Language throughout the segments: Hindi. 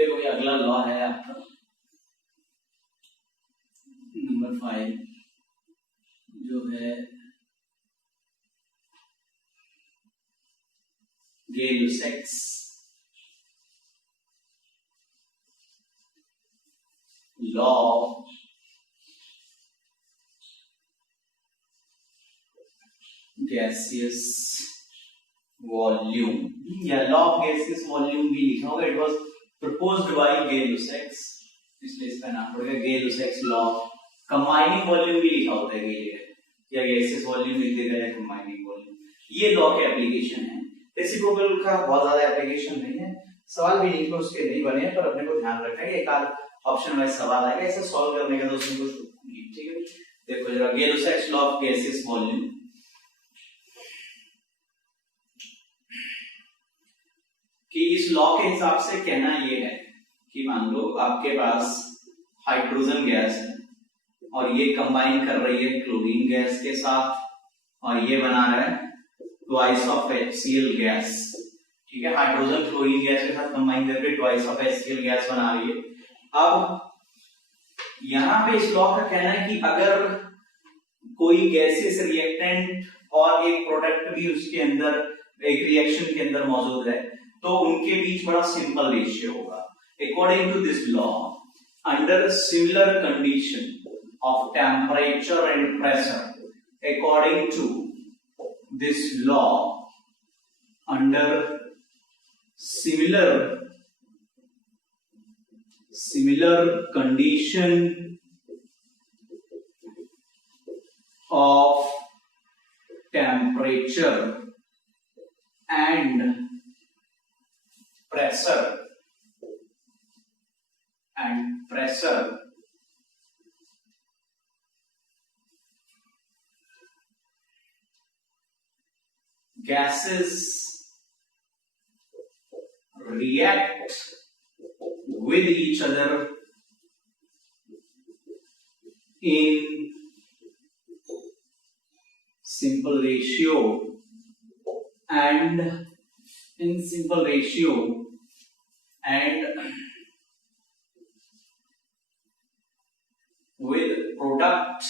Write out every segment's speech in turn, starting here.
देखो ये अगला लॉ है आपका नंबर 5 जो है Gay-Lussac's लॉ gaseous volume या लॉ ऑफ gaseous volume भी लिखा होगा. It was proposed by Gay-Lussac's, इसलिए इसका नाम पड़ेगा Gay-Lussac's लॉ. कंबाइनिंग वॉल्यूम भी लिखा होता है या गैसेस वॉल्यूम लिख देगा या कंबाइनिंग वॉल्यूम. ये लॉ के एप्लीकेशन है. रेसिप्रोकल का बहुत ज्यादा एप्लीकेशन नहीं है, सवाल भी नहीं उसके नहीं बने हैं, पर अपने को ध्यान रखना है. एक आध ऑप्शन वाइज सवाल आएगा, इसे सॉल्व करने का दोस्तों को. ठीक है, देखो जरा Gay-Lussac's law of gases volume. कि इस लॉ के हिसाब से कहना ये है कि मान लो आपके पास हाइड्रोजन गैस है और ये कंबाइन कर रही है क्लोरीन गैस के साथ और ये बना रहा है ट्वाइस ऑफ HCl गैस. ठीक है, हाइड्रोजन क्लोरीन गैस के साथ कंबाइन करके ट्वाइस ऑफ HCl गैस बना रही है. अब यहां पे इस लॉ का कहना है कि अगर कोई गैसेस रिएक्टेंट और एक प्रोडक्ट भी उसके अंदर एक रिएक्शन के अंदर मौजूद है तो उनके बीच बड़ा सिंपल रेशियो होगा. According to this law, under similar condition of temperature and pressure, according to this law, under similar condition of temperature and pressure gases react with each other in simple ratio and with product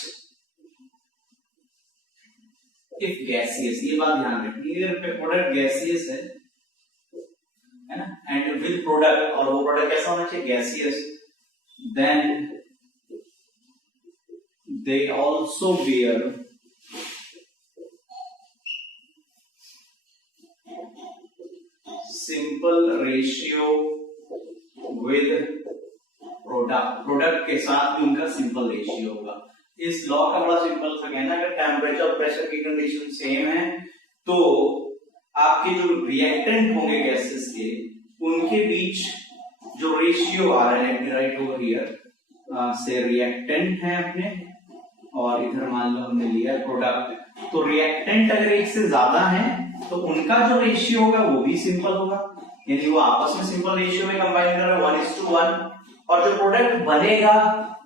if gaseous. ये बात ध्यान रखनी है, प्रोडक्ट गैसियस है ना, एंड विद प्रोडक्ट, और वो प्रोडक्ट कैसा होना चाहिए, gaseous. Then they also bear simple ratio with product के साथ भी उनका सिंपल रेशियो होगा. इस लॉ का बड़ा सिंपल सा कहना है, अगर टेम्परेचर और प्रेशर की कंडीशन सेम है तो आपके जो रिएक्टेंट होंगे गैसेस के उनके बीच जो रेशियो आ रहा है, राइट ओवर हियर से रिएक्टेंट है अपने और इधर मान लो हमने लिया प्रोडक्ट, तो रिएक्टेंट अगर एक से ज्यादा है तो उनका जो रेशियो होगा वो भी सिंपल होगा, यानी वो आपस में सिंपल रेशियो में कंबाइन कर रहे हैं 1:1, और जो प्रोडक्ट बनेगा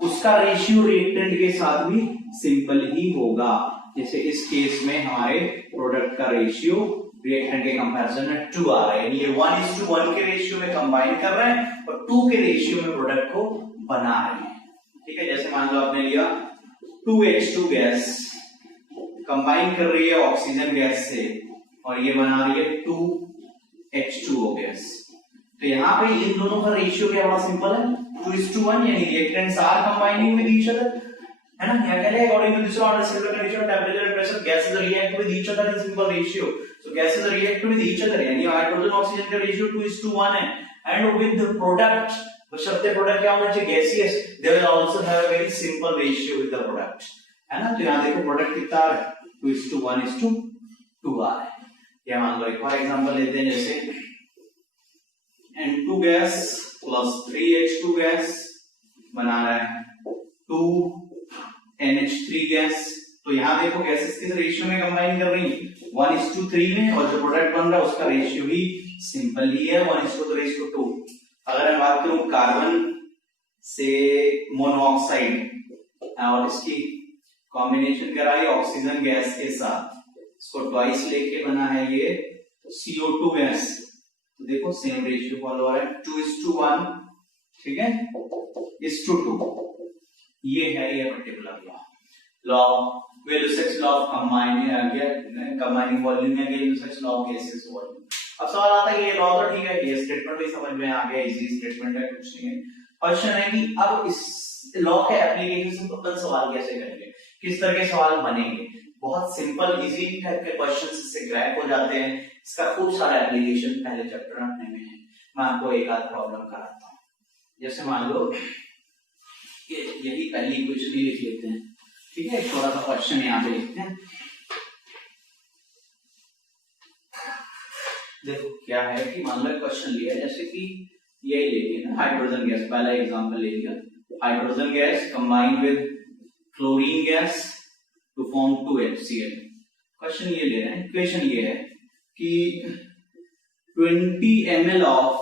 उसका रेशियो रिएक्टेंट के साथ भी सिंपल ही होगा. जैसे इस केस में हमारे प्रोडक्ट का रेशियो रिएक्टेंट के कंपैरिजन में 2 आ रहा है, यानी ये 1:1 के रेशियो में कंबाइन कर रहे हैं और 2 के रेशियो में प्रोडक्ट को बना रहे हैं. ठीक है, जैसे मान लो आपने लिया 2H2 गैस कंबाइन कर रही है ऑक्सीजन गैस से और ये बना रही है 2H2O गैस. तो यहाँ पे इन दोनों का रेशियो क्या बड़ा सिंपल है, 2:1, यानी reactants are combining with each other, है ना. यहाँ क्या है, according to this law under similar condition of temperature and pressure gases react with each other in simple ratio. So gases react with each other, यानी हाइड्रोजन ऑक्सीजन का रेशियो 2:1 है, एंड विद द प्रोडक्ट, बशर्ते प्रोडक्ट क्या होना चाहिए, gaseous, they will also have a very simple ratio with the product, है ना. तो यहाँ देखो प्रोडक्ट कितना आ रहा है, 2:1:2 आ रहा है. या मान लो एक और एग्जांपल लेते हैं, जैसे N2 gas plus 3H2 gas बना रहा है 2NH3 गैस. तो यहाँ देखो गैसेस किस रेशियो में कंबाइन कर रही है, 1:3 में, और जो प्रोडक्ट बन रहा है उसका रेशियो भी सिंपल ही है 1:2. अगर मैं बात करूं कार्बन से मोनोऑक्साइड और इसकी कॉम्बिनेशन कराई ऑक्सीजन गैस के साथ, इसको ट्वाइस लेके बना है ये CO2 गैस, तो देखो सेम रेशियो फॉलो हो रहा है 2:1 ठीक है, is to 2। ये है ये particular law Gay-Lussac's law of combining volume या Gay-Lussac's law of gases volume. अब सवाल आता है ये लॉ तो ठीक है, ये स्टेटमेंट भी समझ में आ गया, इजी स्टेटमेंट है, कुछ नहीं है। क्वेश्चन है कि अब इस लॉ के एप्लीकेशन से अपन सवाल कैसे करेंगे, किस तरह के सवाल बनेंगे। बहुत सिंपल इजी टाइप के क्वेश्चन इससे क्रैक हो जाते हैं। इसका खूब सारा एप्लीकेशन पहले चैप्टर अपने में है। मैं आपको एक आध प्रॉब्लम कराता हूँ। जैसे मान लो यही पहली इक्वेशन लिख लेते हैं, ठीक है, थोड़ा सा क्वेश्चन यहाँ पे लिखते हैं। देखो क्या है कि मान लो क्वेश्चन लिया, जैसे कि यही ले लिया ना, हाइड्रोजन गैस, पहला एग्जांपल ले लिया, hydrogen gas combine with chlorine gas to form 2HCl। Question ये ले रहे हैं, इक्वेशन ये है कि 20 ml of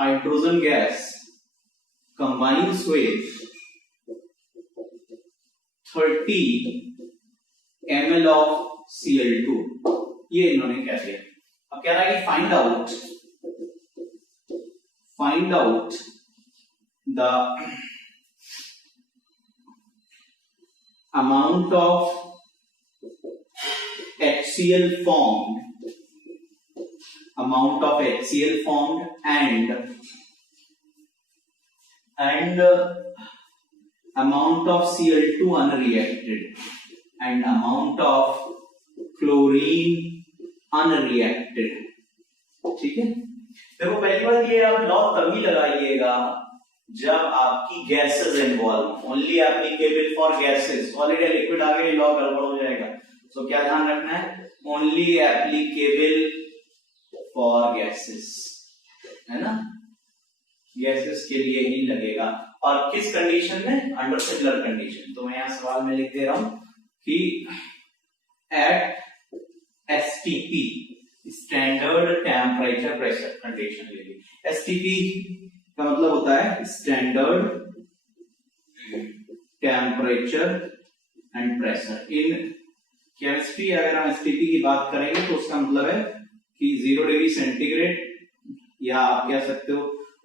hydrogen gas combines with 30 ml of Cl2। ये इन्होंने कह दिया। अब कह रहा है कि find out the amount of HCl formed and amount of Cl2 unreacted and amount of chlorine unreacted। ठीक है, देखो पहली बात ये आप लॉ तभी लगाइएगा जब आपकी gases involve, only applicable for gases. Already liquid आ गया, लॉ गड़बड़ हो जाएगा। तो क्या ध्यान रखना है, ओनली एप्लीकेबल फॉर गैसेस, है ना, गैसेस के लिए ही लगेगा। और किस कंडीशन में, अंडर सिमिलर कंडीशन। तो मैं यहां सवाल में लिख दे रहा हूं कि at STP, standard temperature pressure condition ले ली। एसटीपी का मतलब होता है standard temperature and pressure. In chemistry अगर हम एसटीपी की बात करेंगे तो उसका मतलब है कि 0 डिग्री सेंटीग्रेड, या आप कह सकते हो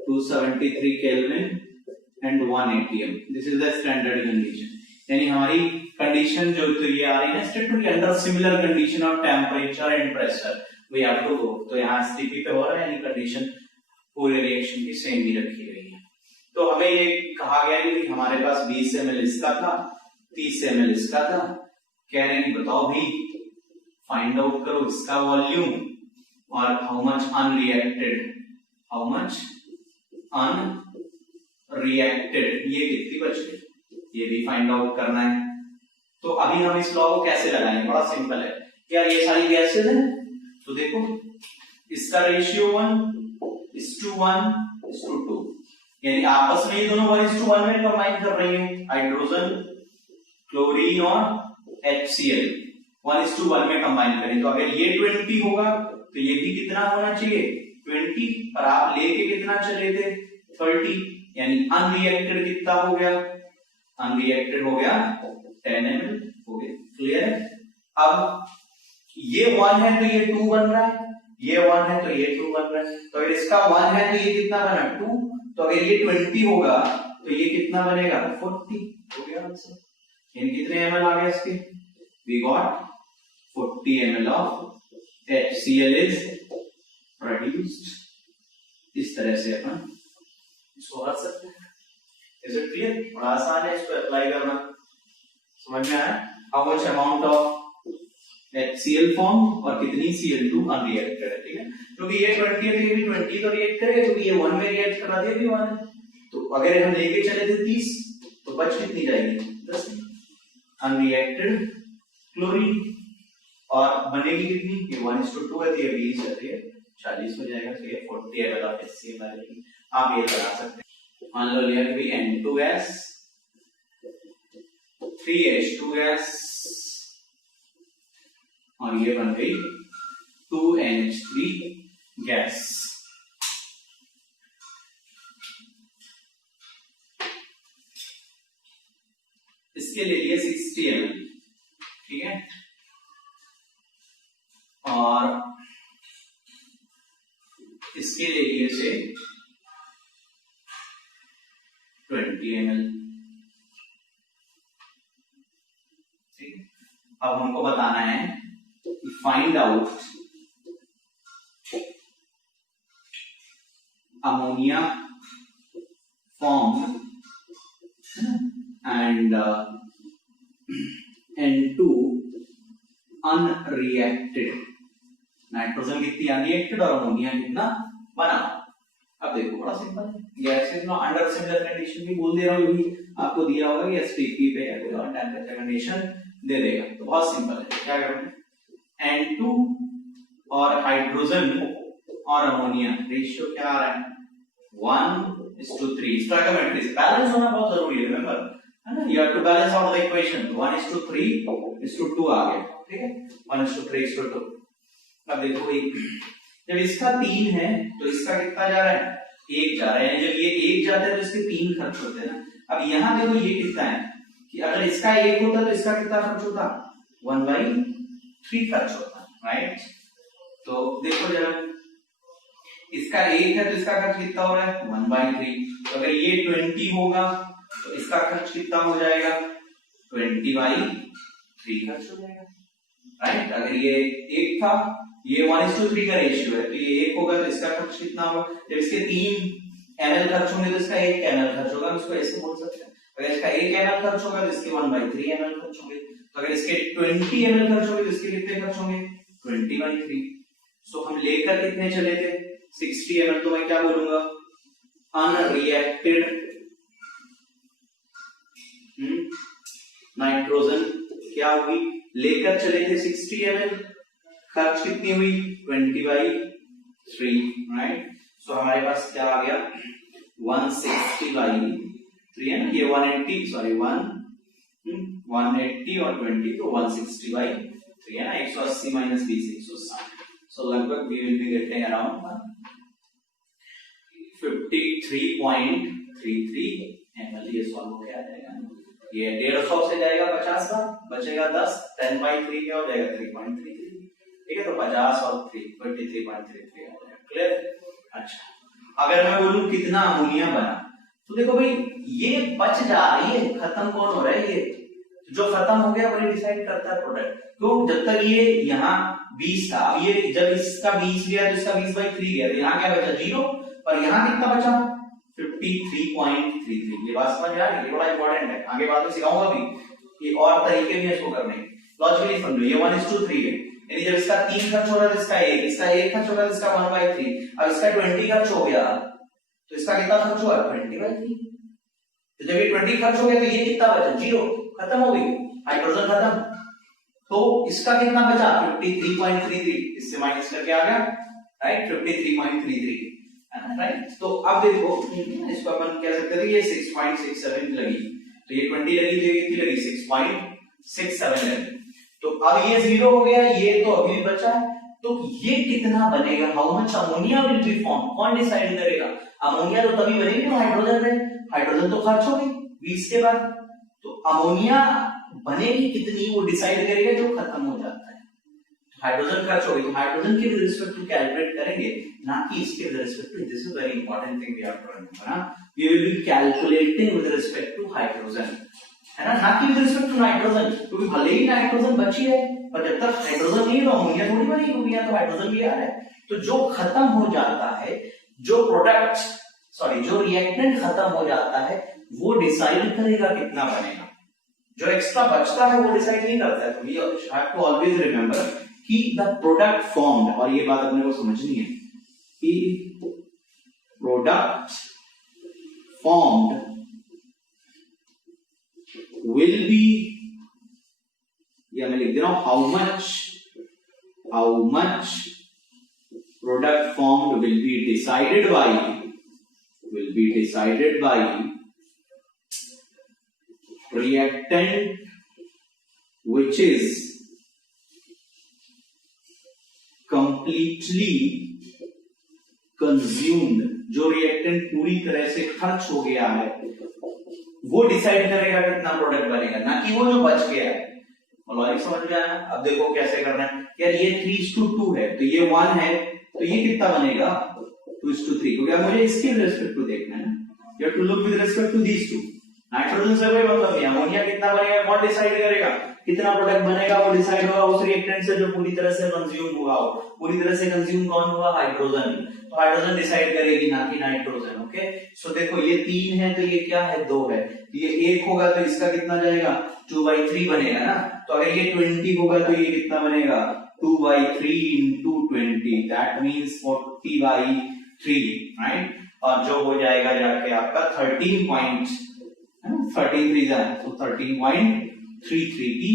273 kelvin and 1 atm। This is the standard condition. यानी हमारी कंडीशन जो तो ये आ रही है statement under similar condition of temperature and pressure we have to go. तो यहाँ एसटीपी पे हो रहा है, यानी कंडीशन पूरे रिएक्शन की सेम ही रखी गई है। तो हमें ये कहा गया है कि हमारे पास 20 ml इसका था, 30 ml इसका था। कह रहे हैं कि बताओ भी, फाइंड आउट करो इसका वॉल्यूम और हाउ मच अनरिएक्टेड, ये कितनी बच गई, ये भी फाइंड आउट करना है। तो अभी हम इस लॉ को कैसे लगाएंगे, बड़ा सिंपल है। क्या ये सारी गैसेस हैं, तो देखो इसका रेशियो 1:1:2, यानी आपस में ये दोनों 1:1 में कंबाइन कर रही है। हाइड्रोजन, क्लोरीन और HCl 1:1 में कंबाइन करें। तो अगर ये 20 होगा तो ये भी कितना होना चाहिए, 20, और आप लेके कितना चले थे, 30, यानी अनरिएक्टेड कितना हो गया, अनरिएक्टेड हो गया 10 ml हो गया। क्लियर है। अब ये 1 है तो ये 2 बन रहा है, ये 1 है तो ये 2 बन रहा है। तो अगर इसका 1 है तो ये कितना बना, 2। तो अगर ये 20 होगा तो ये कितना बनेगा, 40 हो गया आंसर। यानी कितने ml आ गए इसके, we got 40 ml of HCl is produced. इस तरह से अपन इसको कर सकते हैं। Is it clear? बड़ा आसान है इसको अप्लाई करना, समझ में आया। How much amount of HCl form और कितनी Cl2 अनरिएक्टेड है, ठीक है। क्योंकि ये 20 है तो ये भी 20 तो रिएक्ट करेगा, क्योंकि ये 1 में रिएक्ट करा दे भी 1 है। तो अगर हम लेके चले थे 30 तो बच कितनी जाएगी, 10 अनरिएक्टेड क्लोरीन। और बनेगी कितनी, ये 1:2 है तो ये 20 है, 40 हो जाएगा। तो ये 40 ml ऑफ HCl बनेगी। आप ये लगा सकते हैं। मान लो लिया कि N2 गैस, 3H2 गैस और ये बन गई 2NH3 गैस। इसके ले लिए 60 ml, ठीक है। और इसके ले लिए से 20 ml। ठीक है, अब हमको बताना है find out ammonia form and N2 unreacted. Nitrogen कितनी अनरिएक्टेड और अमोनिया कितना बना। अब देखो बड़ा सिंपल है, गैसेस में अंडर सिमिलर कंडीशन भी बोल दे रहा हूं, यही आपको दिया होगा कि एसटीपी पे या कोई और टेंपरेचर कंडीशन दे देगा। तो बहुत सिंपल है, क्या करोगे N2 और हाइड्रोजन और अमोनिया रेशियो क्या आ रहा है 1:3। स्टोइकोमेट्री बैलेंस होना बहुत जरूरी है, रिमेंबर है ना, you have to balance out the equation. 1:3:2 आ गया, ठीक है 1:3:2। अब देखो जब इसका 3 है तो इसका कितना जा रहा है 1 जा रहा है, जब ये 1 जाता है तो इसके 3 खर्च होते हैं ना। अब यहां देखो ये कितना है कि अगर इसका 1 होता तो इसका कितना खर्च होता 1/3 खर्च होता, राइट। तो देखो जरा इसका 1 है तो इसका खर्च कितना हो रहा है 1/3। तो अगर ये 20 होगा तो इसका खर्च कितना हो जाएगा 20/3 खर्च हो जाएगा, राइट। अगर ये 1 था, ये 1:3 का रेशियो है तो ये 1 होगा तो इसका खर्च कितना होगा, जब इसके 3 ml खर्च होंगे तो इसका 1 ml खर्च होगा, इसको ऐसे बोल सकते हैं। अगर इसका 1 ml खर्च होगा तो इसके 1/3 ml खर्च होंगे। तो अगर इसके 20 ml खर्च होंगे तो इसके कितने खर्च होंगे 20/3। सो हम लेकर कितने चले थे 60 ml। तो मैं क्या बोलूंगा अनरिएक्टेड नाइट्रोजन क्या हुई, लेकर चले थे 60 ml, खर्च कितनी हुई 20/3, राइट। सो हमारे पास क्या आ गया 160/3 है ना, ये 180 और 20 तो 160/3 है ना, 180 माइनस 20 160। सो लगभग we will be getting around 53.33 ml। ये सॉल्व हो गया जाएगा, ये 150 से जाएगा 50 का, बचेगा 10, 10/3 क्या हो जाएगा 3.33, ठीक है। तो 50 और 23.33 आ जाएगा, क्लियर। अच्छा अगर मैं बोलूं कितना अमोनिया बना, तो देखो भाई ये बच जा रही है, खत्म कौन हो रहा है, ये जो खत्म हो गया वही डिसाइड करता है प्रोडक्ट। क्यों, जब तक ये यहाँ 20 था, अब ये जब इसका 20 गया तो इसका 20/3 गया, तो यहाँ क्या बचा 0, और यहाँ कितना बचा 53.33। ये बात समझ आ रही है, ये बड़ा इंपॉर्टेंट है, आगे बाद में सिखाऊंगा भी, ये और तरीके भी इसको करने। लॉजिकली समझो, ये 1:3 है, यानी जब इसका 3 खर्च हो रहा है इसका 1, इसका 1 खर्च हो रहा है इसका 1/3, अब इसका 20 खर्च हो गया तो इसका कितना खर्च हुआ 20/3। तो जब ये 20 खर्च हो गया तो ये कितना बचा 0, खत्म हो गई हाइड्रोजन खत्म। तो इसका कितना बचा 53.33, इससे माइनस करके आ गया, राइट 53.33, राइट। तो अब देखो इसको अपन कह सकते थे ये 6.67 लगी, तो ये 20 लगी तो ये कितनी लगी 6.67 लगी। तो अब ये 0 हो गया, ये तो अभी बचा, तो ये कितना बनेगा, how much ammonia will be form, कौन डिसाइड करेगा। अमोनिया तो तभी बनेगी ना हाइड्रोजन में, हाइड्रोजन तो खर्च हो गई 20 के बाद, तो अमोनिया बनेगी कितनी वो डिसाइड करेगा जो खत्म हो जाता है। हाइड्रोजन खर्च हो गई तो हाइड्रोजन के रिस्पेक्ट टू कैलकुलेट करेंगे, ना कि इसके respect to. This is very important thing we have to remember, ना we will be calculating with respect to hydrogen, है ना कि विद रिस्पेक्ट टू नाइट्रोजन, क्योंकि भले ही नाइट्रोजन बची है पर जब तक हाइड्रोजन नहीं है तो अमोनिया थोड़ी बनेगी, क्योंकि यहाँ तो हाइड्रोजन भी आ रहा है। तो जो खत्म हो जाता है, जो प्रोडक्ट जो रिएक्टेंट खत्म हो जाता है वो डिसाइड करेगा कितना बनेगा, जो एक्स्ट्रा बचता है वो डिसाइड नहीं करता है। तो you have to always remember कि द प्रोडक्ट फॉर्म्ड, और ये बात अपने को समझनी है कि प्रोडक्ट फॉर्म्ड will be, या मैं लिख दे रहा हूं how much product formed will be decided by reactant which is completely consumed, जो रिएक्टेंट पूरी तरह से खर्च हो गया है वो डिसाइड करेगा कितना प्रोडक्ट बनेगा, ना कि वो जो बच गया है। लॉजिक समझ में आया। अब देखो कैसे करना है, यार ये 3:2 है तो ये 1 है तो ये कितना बनेगा 2:3, क्योंकि मुझे इसके रिस्पेक्ट टू देखना है। You have to look with respect to these two. Nitrogen से कोई मतलब नहीं, अमोनिया कितना बनेगा कौन डिसाइड करेगा, कितना प्रोडक्ट बनेगा वो डिसाइड होगा उस रिएक्टेंट से जो पूरी तरह से कंज्यूम हुआ हो। पूरी तरह से कंज्यूम कौन हुआ, हाइड्रोजन। तो हाइड्रोजन डिसाइड करेगी ना कि नाइट्रोजन। ओके, सो देखो ये 3 है तो ये क्या है, 2 है, ये 1 होगा तो इसका कितना जाएगा, 2/3 बनेगा ना। तो अगर ये 20 होगा तो ये कितना बनेगा, 2/3 into 20, दैट मींस 40/3, राइट। और जो हो जाएगा जाके आपका 13 3 तो 13.33 की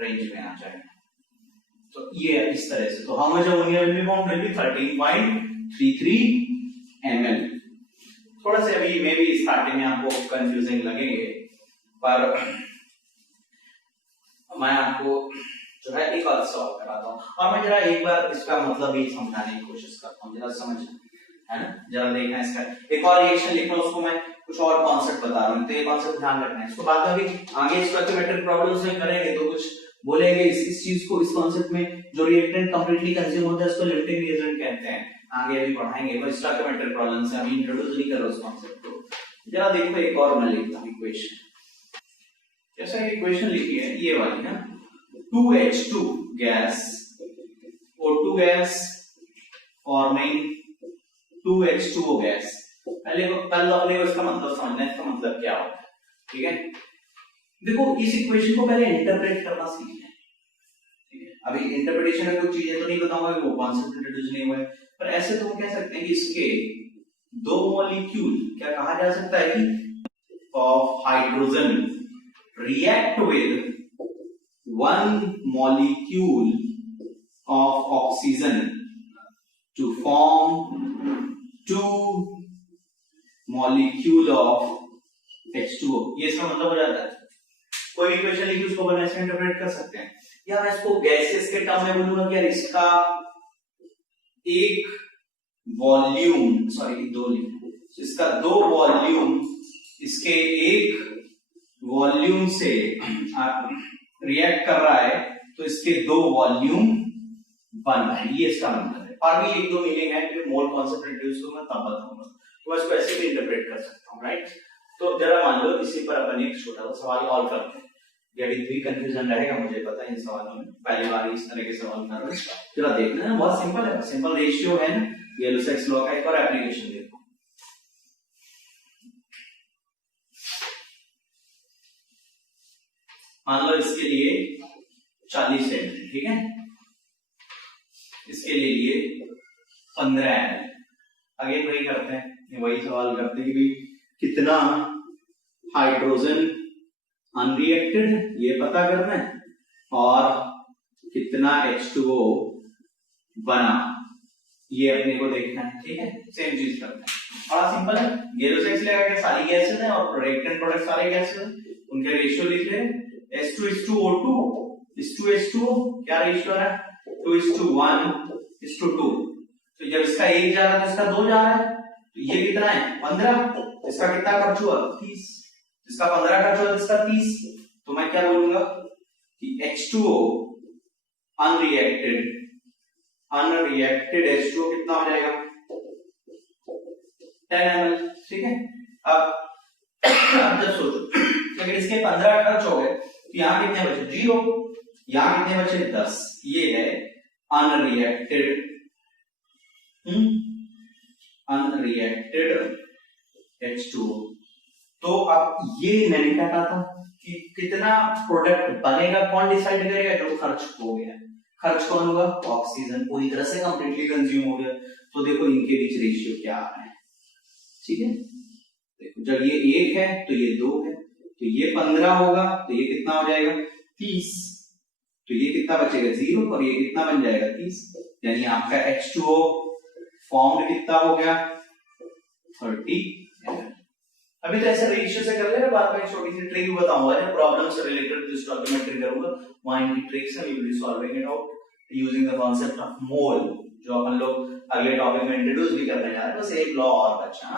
रेंज में आ जाएगा। तो ये इस तरह से, तो how much ammonia will be formed, will be 13.33 ml। थोड़ा से अभी मे बी स्टार्टिंग में आपको कंफ्यूजिंग लगेंगे, पर मैं आपको जो है एक और सॉल्व कराता हूँ और मैं जरा एक बार इसका मतलब भी समझाने की कोशिश करता हूँ, जरा समझना है ना, जरा देखना इसका एक और रिएक्शन लिख रहा हूँ, उसको मैं कुछ और कॉन्सेप्ट बता रहा हूँ, तो ये कॉन्सेप्ट ध्यान रखना है। इसको बाद में भी आगे स्टोइकोमेट्रिक प्रॉब्लम्स में करेंगे तो कुछ बोलेंगे इस चीज को, इस कॉन्सेप्ट में जो रिएक्टेंट कंप्लीटली कंज्यूम होता है उसको लिमिटिंग रिएजेंट कहते हैं, आगे भी पढ़ाएंगे। पर स्टोइकोमेट्रिक प्रॉब्लम्स से अभी इंट्रोड्यूस नहीं कर रहा उस कॉन्सेप्ट को। जरा देखो एक और मैं लिखता हूँ इक्वेशन, जैसा इक्वेशन लिखी है ये वाली ना, 2H2 gas O2 gas forming 2H2O gas. पहले अपने को इसका मतलब समझना है, इसका मतलब क्या होता है, ठीक है। देखो इस इक्वेशन को पहले इंटरप्रेट करना सीखना है, ठीक है। अभी इंटरप्रिटेशन में कुछ चीजें तो नहीं बताऊंगा, वो कॉन्सेप्ट इंट्रोड्यूस नहीं हुआ है, पर ऐसे तो हम कह सकते हैं कि इसके 2 मॉलिक्यूल क्या कहा जा सकता है कि of hydrogen react with 1 molecule of oxygen to form 2 molecule of H2O। ये इसका मतलब हो जाता है। कोई भी क्वेश्चन लिखी उसको बनाए से इंटरप्रेट कर सकते हैं, या मैं इसको गैसेस के टर्म में बोलूंगा कि यार इसका एक वॉल्यूम, सॉरी 2 लिखूं, इसका 2 वॉल्यूम, इसके एक वॉल्यूम से रिएक्ट कर रहा है तो इसके 2 वॉल्यूम बन रहे हैं, ये इसका मतलब है। और भी 1-2 मीनिंग है, फिर मोल कॉन्सेप्ट इंट्रोड्यूस होगा तब बताऊंगा, तो इसको ऐसे भी इंटरप्रेट कर सकता हूं, राइट। तो जरा मान लो इसी पर अपन एक छोटा सा सवाल और करते हैं, यदि भी कंफ्यूजन रहेगा मुझे पता है इन सवालों में, पहली बार इस तरह के सवाल कर रहे हैं, जरा देखना है, बहुत सिंपल है, सिंपल रेशियो है ना, ये लुसेक्स लॉ का एक और एप्लीकेशन देखो। मान लो इसके लिए 40 ml, ठीक है, इसके लिए 15 ml। आगे वही करते हैं, वही सवाल करते हैं कि भाई कितना हाइड्रोजन अनरिएक्टेड ये पता करना है और कितना H2O बना ये अपने को देखना है, ठीक है। सेम चीज करते हैं, बड़ा सिंपल है। गैसोसेक्स लगा के सारी गैसेस हैं और रिएक्टेंट प्रोडक्ट सारे गैसेस हैं, उनके रेशियो लिख ले, H2:O2 H2H2O क्या रेशियो है, 2:1:2। तो जब इसका 1 जा रहा है तो इसका 2 जा रहा है, तो ये कितना है 15, इसका कितना खर्च हुआ 30, इसका 15 खर्च हुआ, इसका 30। तो मैं क्या बोलूंगा कि H2O अनरिएक्टेड H2O कितना हो जाएगा 10 ml, ठीक है। अब जब सोचो अगर इसके 15 खर्च हो गए तो यहाँ कितने बचे 0, यहाँ कितने बचे 10, ये है अनरिएक्टेड H2O। तो अब ये मैंने क्या कहा था कि कितना प्रोडक्ट बनेगा कौन डिसाइड करेगा, जो खर्च हो गया, खर्च कौन होगा, ऑक्सीजन पूरी तरह से कंप्लीटली कंज्यूम हो गया। तो देखो इनके बीच रेशियो क्या आ रहा है, ठीक है। देखो जब ये 1 है तो ये 2 है, तो ये 15 होगा तो ये कितना हो जाएगा 30, तो ये कितना बचेगा 0 और ये कितना बन जाएगा 30, यानी आपका H2O फॉर्म्ड कितना हो गया 30 ml। अभी तो ऐसे रेशियो से कर लेना, बाद में छोटी सी ट्रिक बताऊंगा जब प्रॉब्लम से रिलेटेड जो स्टोइकोमेट्री करूंगा वहां इनकी ट्रिक्स है, you will be solving it out using the concept of mole, जो अपन लोग अगले टॉपिक में इंट्रोड्यूस भी करने जा रहे हैं। बस एक लॉ और बचा,